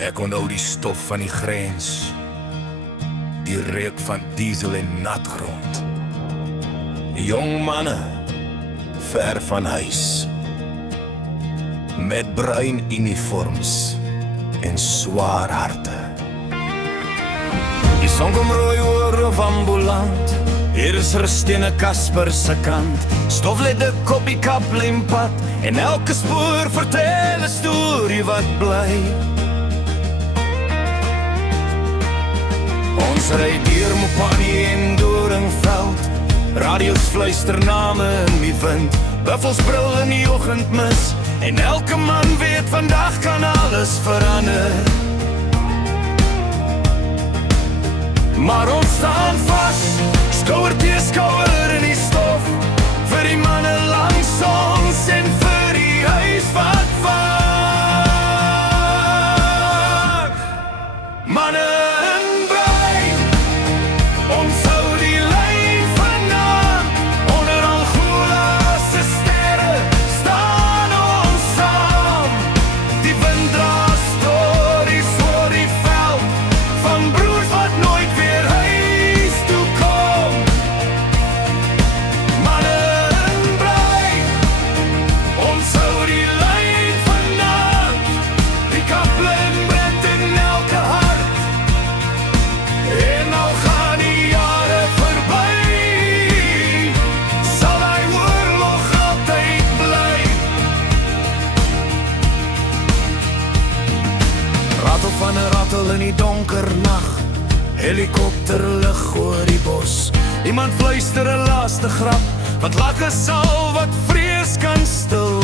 Ek onthou die stof van die grens, die reuk van diesel en natgrond. Die jong manne, ver van huis, met bruin uniforms en swaar harte. Die son kom rooi oor of ambulant, hier is rust in 'n Kasper se kant. Stof lê dik op die kaplempad, en elke spoor vertel 'n storie wat bly. Ons ry deur Mopani en Doringveld, radio's fluister name in die wind, buffels brul in die oggendmis, en elke man weet vandag kan alles verander. Maar ons staan vas, skouer teen skouer in die stof, vir die manne langs ons en vir die huis wat wag. Manne in bruin, ons hou die lyn vanaand, onder Angola se sterre staan ons saam. Die wind dra stories oor die veld, van broers wat nooit weer huis toe kom. Manne in bruin, ons hou die lyn vanaand, die kaplan brand in elke hart. En nou gaan die jare verby, sal hy oorlog altyd bly. Rattel van 'n rattel in die donker nag, helikopter lig oor die bos. Iemand fluister 'n laaste grap, wat lag is al wat vrees kan stil